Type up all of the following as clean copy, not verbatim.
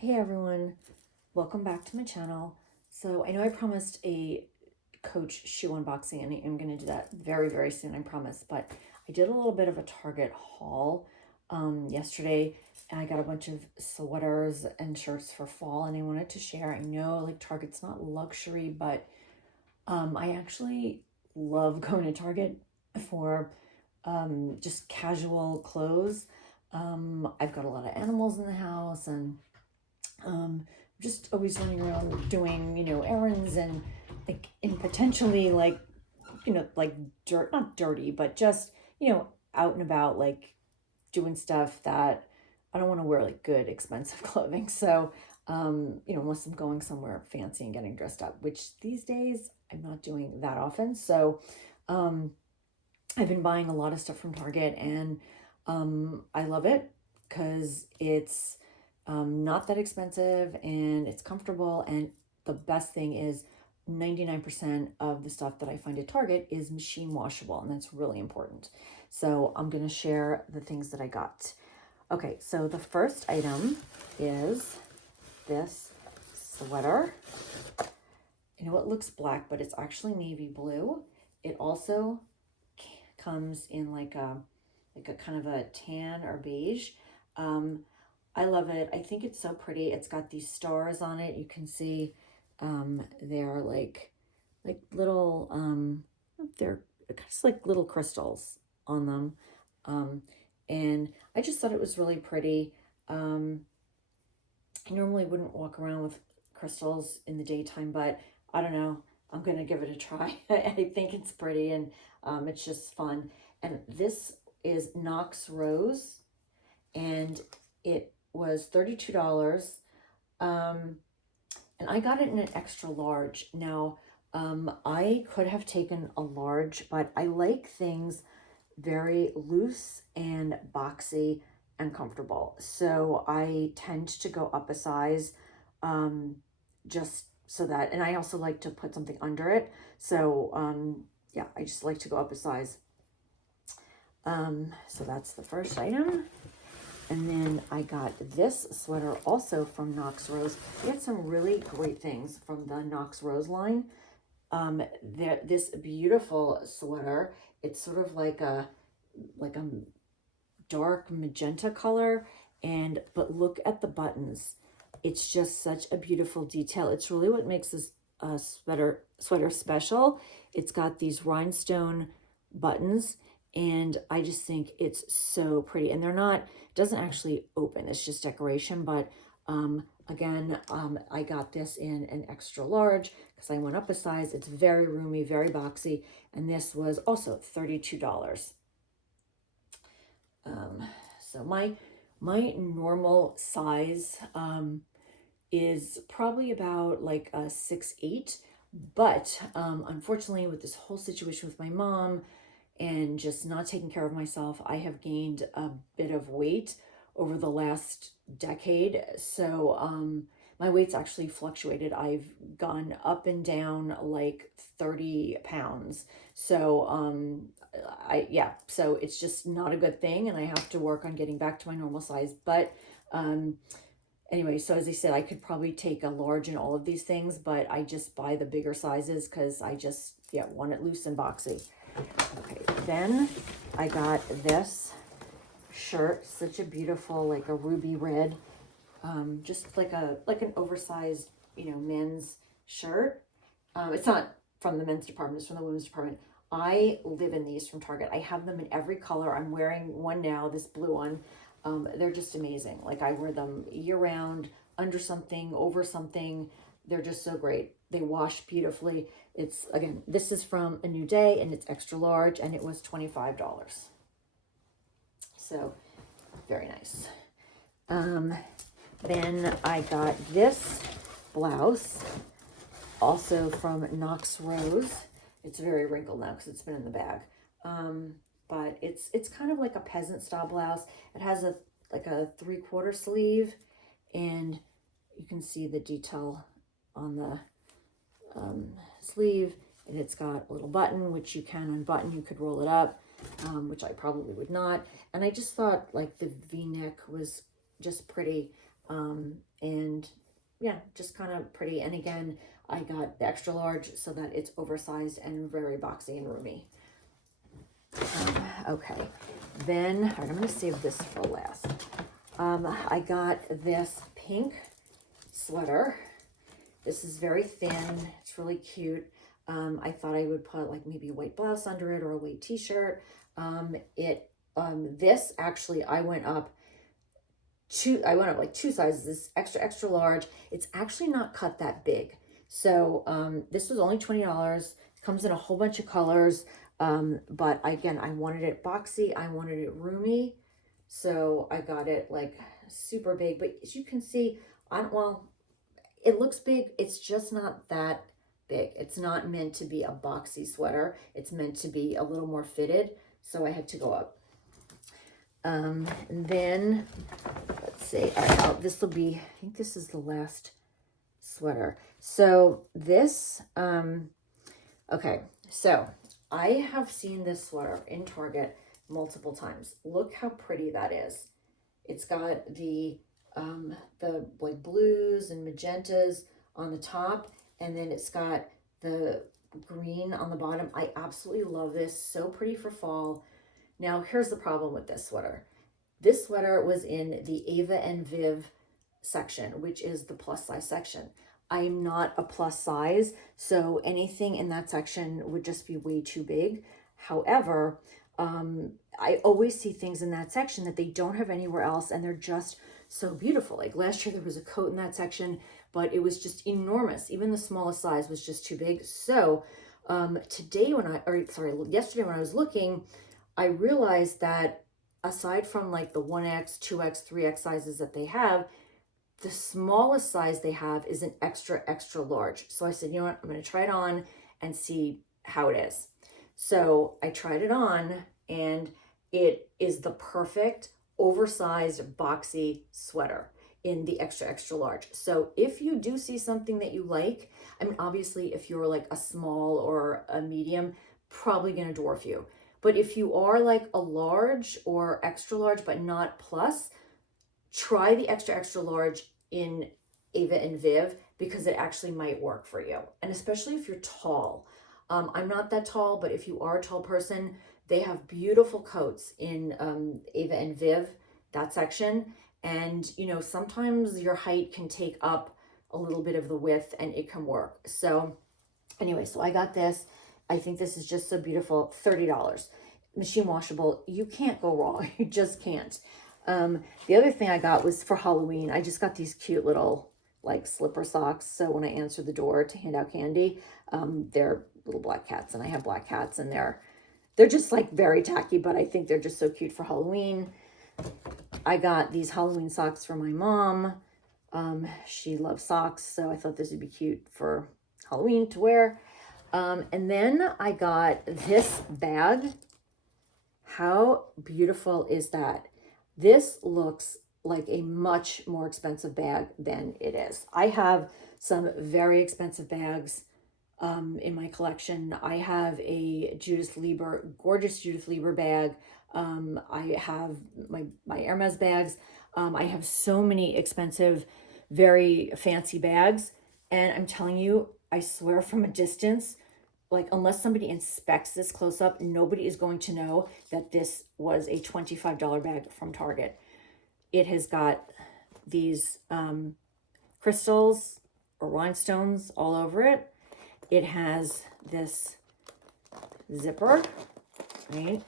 Hey everyone, welcome back to my channel. So I know I promised a Coach shoe unboxing and I am going to do that very, very soon, I promise. But I did a little bit of a Target haul yesterday and I got a bunch of sweaters and shirts for fall and I wanted to share. I know like Target's not luxury, but I actually love going to Target for just casual clothes. I've got a lot of animals in the house and um, just always running around doing, errands and like in potentially like, like not dirty, but just, out and about, like doing stuff that I don't want to wear like good, expensive clothing. So, unless I'm going somewhere fancy and getting dressed up, which these days I'm not doing that often. So, um, I've been buying a lot of stuff from Target and I love it because it's not that expensive and it's comfortable. And the best thing is 99% of the stuff that I find at Target is machine washable, and that's really important. So I'm going to share the things that I got. Okay, so the first item is this sweater. You know, it looks black, but it's actually navy blue. It also comes in like a kind of a tan or beige. Um, I love it. I think it's so pretty. It's got these stars on it. You can see they're like little they're just like little crystals on them. Um, and I just thought it was really pretty. I normally wouldn't walk around with crystals in the daytime, but I don't know. I'm gonna give it a try. I think it's pretty and it's just fun. And this is Knox Rose, and it was $32. Um, and I got it in an extra large. Now, I could have taken a large, but I like things very loose and boxy and comfortable. So I tend to go up a size um, just so that, and I also like to put something under it. So yeah, I just like to go up a size. So that's the first item. And then I got this sweater also from Knox Rose. We had some really great things from the Knox Rose line. This beautiful sweater. It's sort of like a dark magenta color, and but look at the buttons. It's just such a beautiful detail. It's really what makes this sweater special. It's got these rhinestone buttons and I just think it's so pretty. And they're not, it doesn't actually open, it's just decoration. But again, I got this in an extra large because I went up a size. It's very roomy, very boxy, and this was also $32. So my normal size is probably about like a 6'8", but unfortunately with this whole situation with my mom and just not taking care of myself, I have gained a bit of weight over the last decade. So my weight's actually fluctuated. I've gone up and down like 30 pounds. So so it's just not a good thing, and I have to work on getting back to my normal size. But anyway, so as I said, I could probably take a large in all of these things, but I just buy the bigger sizes because I just want it loose and boxy. Okay, then I got this shirt, such a beautiful, like a ruby red, just like an oversized, men's shirt. It's not from the men's department, it's from the women's department. I live in these from Target. I have them in every color. I'm wearing one now, this blue one. They're just amazing. Like I wear them year round, under something, over something. They're just so great. They wash beautifully. It's, again, this is from A New Day and it's extra large and it was $25. So very nice. Then I got this blouse also from Knox Rose. It's very wrinkled now because it's been in the bag. But it's kind of like a peasant style blouse. It has a 3/4 sleeve, and you can see the detail on the sleeve, and it's got a little button which you can unbutton. You could roll it up, which I probably would not. And I just thought like the V-neck was just pretty, and yeah, just kind of pretty. And again, I got the extra large so that it's oversized and very boxy and roomy. Okay, then, all right, I'm gonna save this for last. I got this pink sweater. This is very thin, it's really cute. I thought I would put like maybe a white blouse under it or a white t-shirt. This actually, I went up like 2 sizes, this extra large. It's actually not cut that big. So this was only $20. Comes in a whole bunch of colors. But again, I wanted it boxy, I wanted it roomy. So I got it like super big, but as you can see, well, it looks big. It's just not that big. It's not meant to be a boxy sweater. It's meant to be a little more fitted. So I had to go up. And then let's see. All right, this will be, I think this is the last sweater. So this, okay. So I have seen this sweater in Target multiple times. Look how pretty that is. It's got the like blues and magentas on the top, and then it's got the green on the bottom. I absolutely love this. So pretty for fall. Now here's the problem with this sweater. This sweater was in the Ava and Viv section, which is the plus size section. I'm not a plus size, so anything in that section would just be way too big. However, I always see things in that section that they don't have anywhere else, and they're just so beautiful. Like last year there was a coat in that section, but it was just enormous. Even the smallest size was just too big. So yesterday when I was looking, I realized that aside from like the 1X, 2X, 3X sizes that they have, the smallest size they have is an extra large. So I said, you know what, I'm going to try it on and see how it is. So I tried it on, and it is the perfect oversized boxy sweater in the extra large. So if you do see something that you like, I mean, obviously if you're like a small or a medium, probably going to dwarf you. But if you are like a large or extra large, but not plus, try the extra large in Ava and Viv, because it actually might work for you. And especially if you're tall. I'm not that tall, but if you are a tall person, they have beautiful coats in Ava and Viv, that section. And, you know, sometimes your height can take up a little bit of the width and it can work. So anyway, so I got this. I think this is just so beautiful. $30. Machine washable. You can't go wrong. You just can't. The other thing I got was for Halloween. I just got these cute little like slipper socks. So when I answer the door to hand out candy, they're little black cats, and I have black cats, and they're just like very tacky, but I think they're just so cute for Halloween. I got these Halloween socks for my mom. She loves socks, so I thought this would be cute for Halloween to wear. And then I got this bag. How beautiful is that? This looks like a much more expensive bag than it is. I have some very expensive bags in my collection. I have a gorgeous Judith Lieber bag. I have my Hermes bags. I have so many expensive, very fancy bags. And I'm telling you, I swear from a distance, like unless somebody inspects this close up, nobody is going to know that this was a $25 bag from Target. It has got these crystals or rhinestones all over it. It has this zipper, right?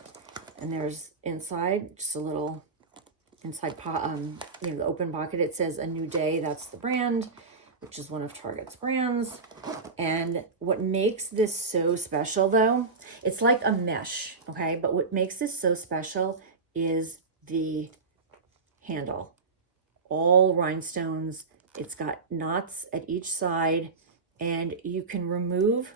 And there's inside just a little inside the open pocket. It says A New Day. That's the brand, which is one of Target's brands. And what makes this so special though, it's like a mesh, okay? But what makes this so special is the handle. All rhinestones. It's got knots at each side, and you can remove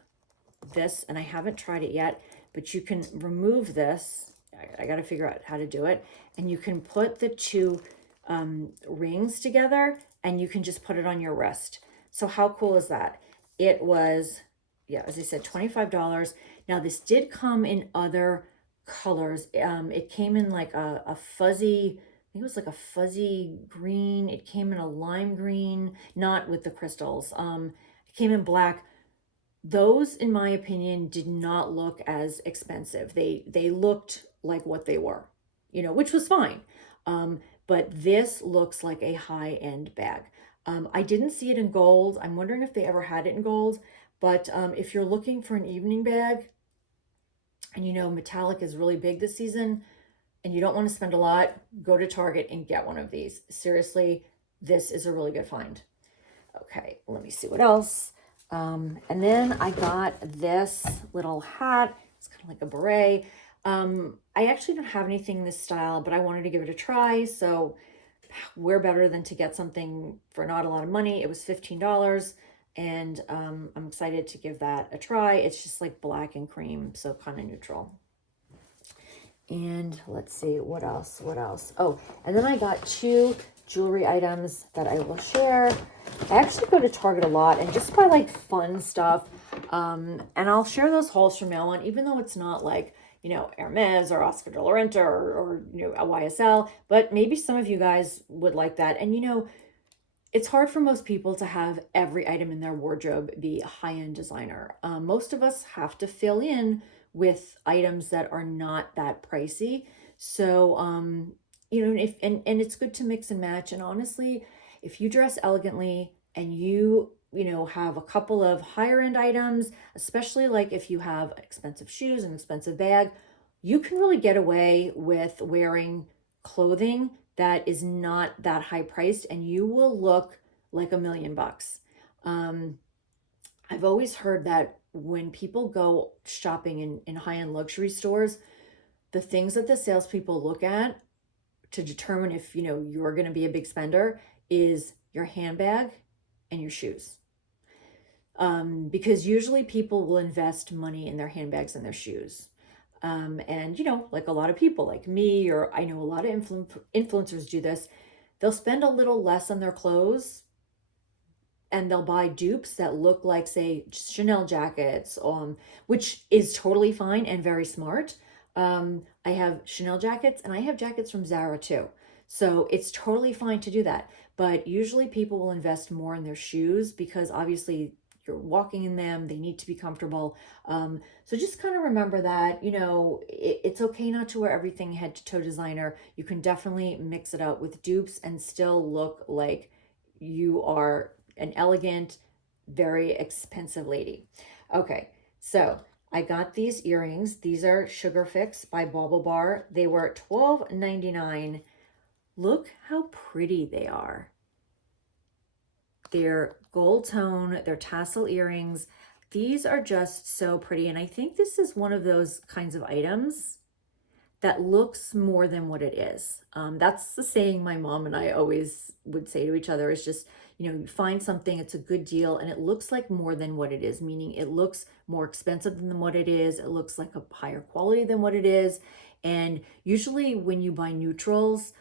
this, and I haven't tried it yet, but you can remove this. I got to figure out how to do it. And you can put the two rings together, and you can just put it on your wrist. So how cool is that? It was, yeah, as I said, $25. Now this did come in other colors. It came in like a fuzzy think it was like a fuzzy green. It came in a lime green, not with the crystals. It came in black. Those, in my opinion, did not look as expensive. They looked like what they were, which was fine. But this looks like a high-end bag. I didn't see it in gold. I'm wondering if they ever had it in gold. But if you're looking for an evening bag, and metallic is really big this season, and you don't want to spend a lot, go to Target and get one of these. Seriously, this is a really good find. Okay, let me see what else. And then I got this little hat. It's kind of like a beret. I actually don't have anything in this style, but I wanted to give it a try. So where better than to get something for not a lot of money? It was $15. And I'm excited to give that a try. It's just like black and cream, so kind of neutral. And let's see, what else? Oh, and then I got 2 jewelry items that I will share. I actually go to Target a lot and just buy like fun stuff. And I'll share those hauls from now on, even though it's not like, Hermes or Oscar de la Renta or a YSL, but maybe some of you guys would like that. And it's hard for most people to have every item in their wardrobe be a high-end designer. Most of us have to fill in with items that are not that pricey. So, if and it's good to mix and match. And honestly, if you dress elegantly and you have a couple of higher end items, especially like if you have expensive shoes and expensive bag, you can really get away with wearing clothing that is not that high priced, and you will look like $1,000,000. I've always heard that when people go shopping in high-end luxury stores, the things that the salespeople look at to determine if you're going to be a big spender is your handbag and your shoes. Because usually people will invest money in their handbags and their shoes. And like a lot of people like me, or I know a lot of influencers do this, they'll spend a little less on their clothes and they'll buy dupes that look like, say, Chanel jackets, which is totally fine and very smart. I have Chanel jackets and I have jackets from Zara too. So it's totally fine to do that. But usually people will invest more in their shoes because obviously you're walking in them, they need to be comfortable. So just kind of remember that, it's okay not to wear everything head to toe designer. You can definitely mix it out with dupes and still look like you are an elegant, very expensive lady. Okay, so I got these earrings. These are Sugar Fix by BaubleBar. They were $12.99. Look how pretty they are. They're gold tone, they're tassel earrings. These are just so pretty. And I think this is one of those kinds of items that looks more than what it is. That's the saying my mom and I always would say to each other, is just, you find something, it's a good deal, and it looks like more than what it is, meaning it looks more expensive than what it is. It looks like a higher quality than what it is. And usually when you buy neutrals,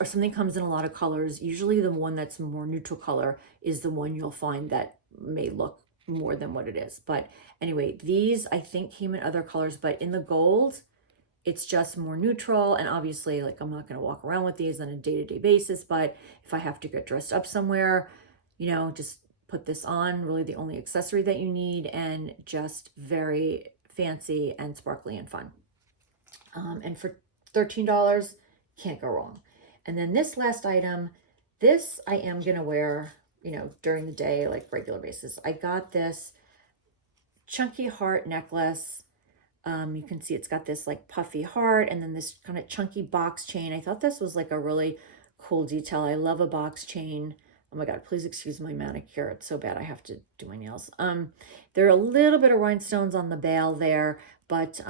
or something comes in a lot of colors, usually the one that's more neutral color is the one you'll find that may look more than what it is. But anyway, these I think came in other colors, but in the gold, it's just more neutral. And obviously, like, I'm not going to walk around with these on a day-to-day basis, but if I have to get dressed up somewhere, just put this on, really the only accessory that you need, and just very fancy and sparkly and fun. And for $13, can't go wrong. And then this last item, this I am going to wear, during the day, like regular basis. I got this chunky heart necklace. You can see it's got this like puffy heart and then this kind of chunky box chain. I thought this was like a really cool detail. I love a box chain. Oh my God, please excuse my manicure. It's so bad I have to do my nails. There are a little bit of rhinestones on the bail there, but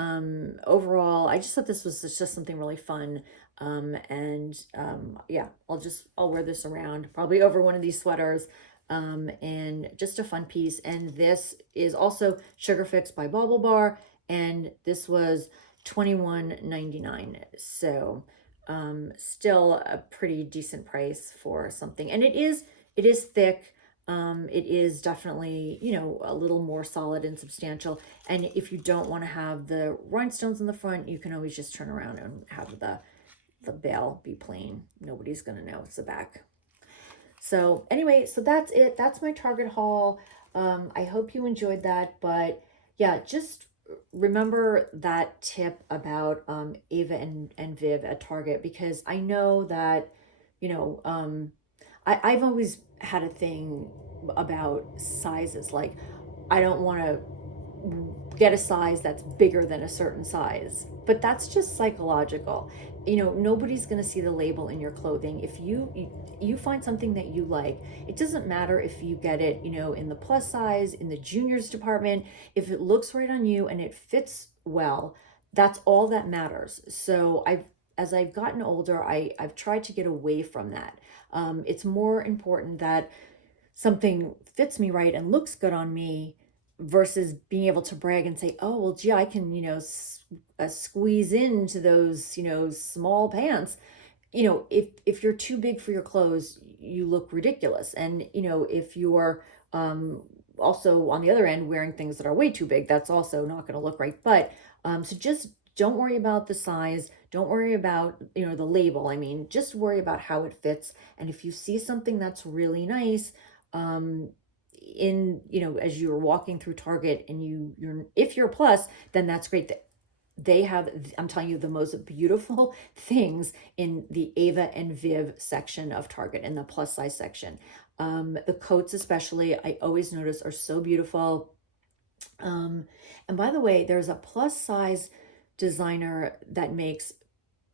overall, I just thought this was just something really fun. Yeah, I'll wear this around, probably over one of these sweaters. And just a fun piece. And this is also Sugar Fix by BaubleBar, and this was $21.99. So still a pretty decent price for something. And it is thick. It is definitely, a little more solid and substantial. And if you don't want to have the rhinestones in the front, you can always just turn around and have the bail be plain. Nobody's going to know it's the back. So anyway, so that's it. That's my Target haul. I hope you enjoyed that. But yeah, just remember that tip about Ava and Viv at Target, because I know that, you know, I've always had a thing about sizes. Like, I don't want to get a size that's bigger than a certain size. But that's just psychological. You know, nobody's going to see the label in your clothing. If you find something that you like, it doesn't matter if you get it, you know, in the plus size, in the juniors department, if it looks right on you and it fits well, that's all that matters. So as I've gotten older, I've tried to get away from that. It's more important that something fits me right and looks good on me versus being able to brag and say, oh, well, gee, I can, you know, squeeze into those, you know, small pants. You know, if you're too big for your clothes, you look ridiculous. And, you know, if you're also on the other end wearing things that are way too big, that's also not going to look right. But so just don't worry about the size. Don't worry about, you know, the label. I mean, just worry about how it fits. And if you see something that's really nice, um, in, you know, as you're walking through Target and you're, if you're a plus, then that's great. They have, I'm telling you, the most beautiful things in the Ava and Viv section of Target, in the plus size section. The coats especially, I always notice, are so beautiful. And by the way, there's a plus size designer that makes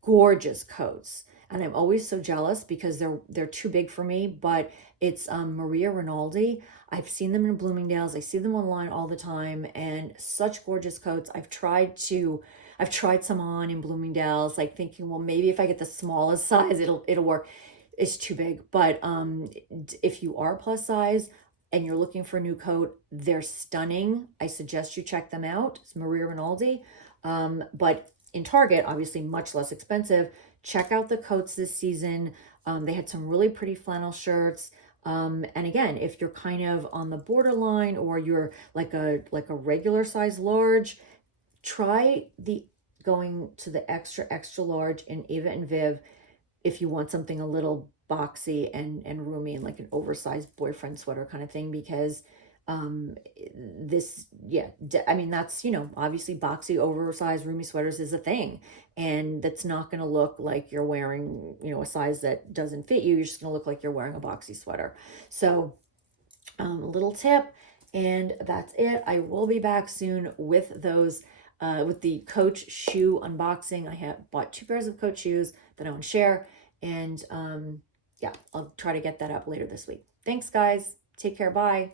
gorgeous coats, and I'm always so jealous because they're too big for me. But it's Maria Rinaldi. I've seen them in Bloomingdale's. I see them online all the time, and such gorgeous coats. I've tried some on in Bloomingdale's, like thinking, well, maybe if I get the smallest size, it'll work. It's too big. But if you are plus size and you're looking for a new coat, they're stunning. I suggest you check them out. It's Maria Rinaldi. But in Target, obviously much less expensive. Check out the coats this season. They had some really pretty flannel shirts. And again, if you're kind of on the borderline, or you're like a regular size large, try the going to the extra large in Ava and Viv if you want something a little boxy and roomy and like an oversized boyfriend sweater kind of thing. Because this, yeah, I mean, that's, you know, obviously boxy, oversized, roomy sweaters is a thing, and that's not going to look like you're wearing, you know, a size that doesn't fit you. You're just going to look like you're wearing a boxy sweater. So a little tip, and that's it. I will be back soon with those with the Coach shoe unboxing. I have bought 2 pairs of Coach shoes that I want to share, and yeah, I'll try to get that up later this week. Thanks, guys. Take care. Bye.